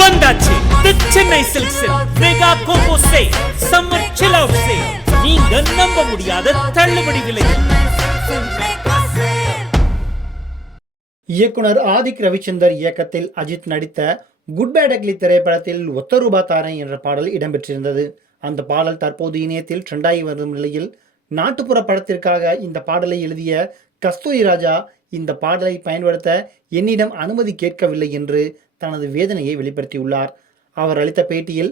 வந்தாச்சு தி சென்னை சில்க்ஸில் mega combo sale, summer chill out sale. நீங்க நம்ப முடியாத தள்ளுபடி விலையில். இயக்குனர் ஆதிக் ரவிச்சந்தர் இயக்கத்தில் அஜித் நடித்த குட் பேட் அக்லி திரைப்படத்தில் ஒத்த ரூபா தாரேன் என்ற பாடல் இடம்பெற்றிருந்தது. அந்த பாடல் தற்போது இணையத்தில் ட்ரெண்டாகி வரும் நிலையில் நாட்டுப்புற படத்திற்காக இந்த பாடலை எழுதிய கஸ்தூரி ராஜா இந்த பாடலை பயன்படுத்த என்னிடம் அனுமதி கேட்கவில்லை என்று தனது வேதனையை வெளிப்படுத்தியுள்ளார். அவர் அளித்த பேட்டியில்,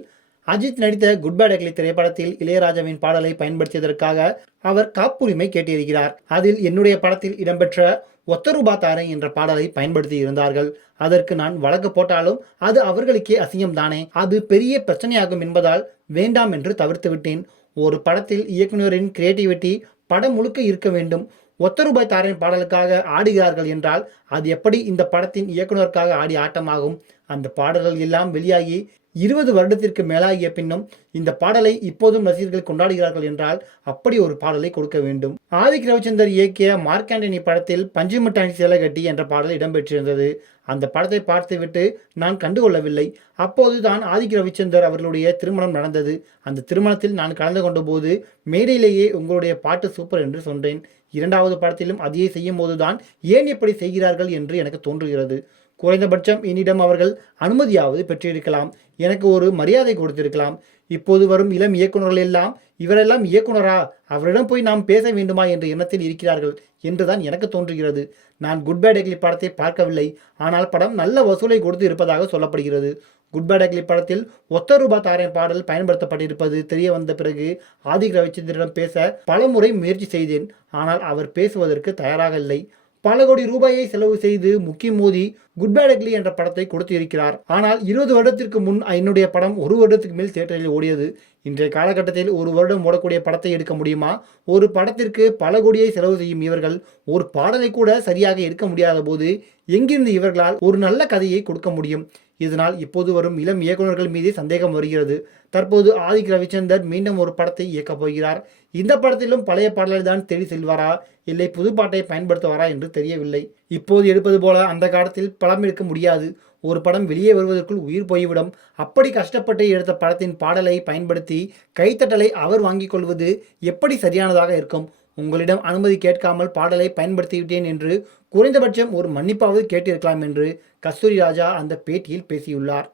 அஜித் நடித்த குட் பேட் அக்லி திரைப்படத்தில் இளையராஜாவின் பாடலை பயன்படுத்தியதற்காக அவர் காப்புரிமை கேட்டிருக்கிறார். அதில் என்னுடைய படத்தில் இடம்பெற்ற ஒத்த ரூபா தாரேன் என்ற பாடலை பயன்படுத்தி இருந்தார்கள். அதற்கு நான் வழக்கு போட்டாலும் அது அவர்களுக்கே அசிங்கம்தானே, அது பெரிய பிரச்சனையாகும் என்பதால் வேண்டாம் என்று தவிர்த்து விட்டேன். ஒரு படத்தில் இயக்குனரின் கிரியேட்டிவிட்டி படம் முழுக்க இருக்க வேண்டும். ஒத்த ரூபாய் தாரேன் பாடலுக்காக ஆடுகிறார்கள் என்றால் அது எப்படி இந்த படத்தின் இயக்குனருக்காக ஆடிய ஆட்டமாகும்? அந்த பாடல்கள் எல்லாம் வெளியாகி 20 வருடத்திற்கு மேலாகிய பின்னும் இந்த பாடலை இப்போதும் ரசிகர்கள் கொண்டாடுகிறார்கள் என்றால் அப்படி ஒரு பாடலை கொடுக்க வேண்டும். ஆதிக் ரவிச்சந்தர் இயக்கிய மார்க் ஆண்டனி படத்தில் பஞ்சு மிட்டாய் சேலை கட்டி என்ற பாடல் இடம்பெற்றிருந்தது. அந்த படத்தை பார்த்துவிட்டு நான் கண்டுகொள்ளவில்லை. அப்போது தான் ஆதிக் ரவிச்சந்தர் அவர்களுடைய திருமணம் நடந்தது. அந்த திருமணத்தில் நான் கலந்து கொண்ட போது மேடையிலேயே உங்களுடைய பாட்டு சூப்பர் என்று சொன்னேன். இரண்டாவது படத்திலும் அதையே செய்யும் போதுதான் ஏன் இப்படி செய்கிறார்கள் என்று எனக்கு தோன்றுகிறது. குறைந்தபட்சம் என்னிடம் அவர்கள் அனுமதியாவது பெற்றிருக்கலாம், எனக்கு ஒரு மரியாதை கொடுத்திருக்கலாம். இப்போது வரும் இளம் இயக்குநர்கள் எல்லாம் இவரெல்லாம் இயக்குனரா, அவரிடம் போய் நாம் பேச வேண்டுமா என்ற எண்ணத்தில் இருக்கிறார்கள் என்றுதான் எனக்கு தோன்றுகிறது. நான் குட் பேட் அக்லி படத்தை பார்க்கவில்லை, ஆனால் படம் நல்ல வசூலை கொடுத்து இருப்பதாக சொல்லப்படுகிறது. குட் பேட் அக்லி படத்தில் ஒத்த ரூபா தாரேன் பாடல் பயன்படுத்தப்பட்டிருப்பது தெரிய வந்த பிறகு ஆதிக் ரவிச்சந்திரிடம் பேச பலமுறை முயற்சி செய்தேன். ஆனால் அவர் பேசுவதற்கு தயாராக இல்லை. பல கோடி ரூபாயை செலவு செய்து முக்கி மோதி குட் பேட் அக்லி என்ற படத்தை கொடுத்து இருக்கிறார். ஆனால் 20 வருடத்திற்கு முன் என்னுடைய படம் 1 வருடத்துக்கு மேல் தியேட்டரில் ஓடியது. இன்றைய காலகட்டத்தில் 1 வருடம் ஓடக்கூடிய படத்தை எடுக்க முடியுமா? ஒரு படத்திற்கு பல கோடியை செலவு செய்யும் இவர்கள் ஒரு பாடலை கூட சரியாக எடுக்க முடியாத போது எங்கிருந்து இவர்களால் ஒரு நல்ல கதையை கொடுக்க முடியும்? இதனால் இப்போது வரும் இளம் இயக்குநர்கள் மீது சந்தேகம் வருகிறது. தற்போது ஆதிக் ரவிச்சந்தர் மீண்டும் ஒரு படத்தை இயக்கப் போகிறார். இந்த படத்திலும் பழைய பாடலை தான் தேடி செல்வாரா, இல்லை புது பாட்டை பயன்படுத்துவாரா என்று தெரியவில்லை. இப்போது எடுப்பது போல அந்த காலத்தில் படம் எடுக்க முடியாது. ஒரு படம் வெளியே வருவதற்குள் உயிர் போய்விடும். அப்படி கஷ்டப்பட்டு எடுத்த படத்தின் பாடலை பயன்படுத்தி கைத்தட்டலை அவர் வாங்கிக் கொள்வது எப்படி சரியானதாக இருக்கும்? உங்களிடம் அனுமதி கேட்காமல் பாடலை பயன்படுத்திவிட்டேன் என்று குறைந்தபட்சம் ஒரு மன்னிப்பாவது கேட்டிருக்கலாம் என்று கஸ்தூரி ராஜா அந்த பேட்டியில் பேசியுள்ளார்.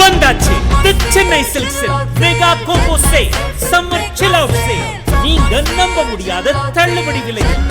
வந்தாச்சு தி சென்னை சில்க்ஸில் mega combo sale, summer chill out sale. நீங்க நம்ப முடியாத தள்ளுபடி விலையில்.